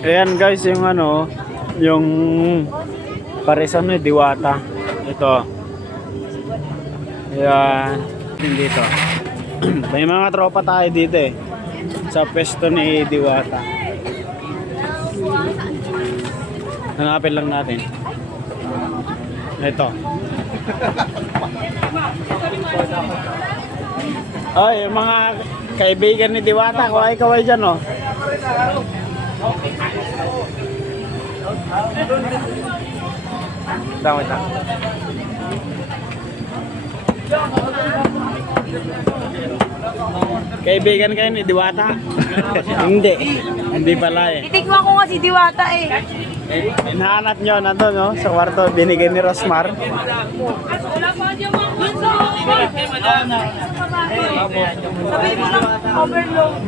Ayan guys, yung ano, yung parisan ni Diwata. Ito. Ayan. Dito. May mga tropa tayo dito eh. Sa pwesto ni Diwata. Hanapin lang natin. Ito. Ay, yung mga kaibigan ni Diwata, kaway-kaway dyan, oh. Tama. Kaibigan kayo ni Diwata? Hindi pala eh. Itikman ko nga si Diwata eh. Hinahanap nyo na doon, no? Sa kwarto, binigay ni Rosmar. Sabi mo lang, overload.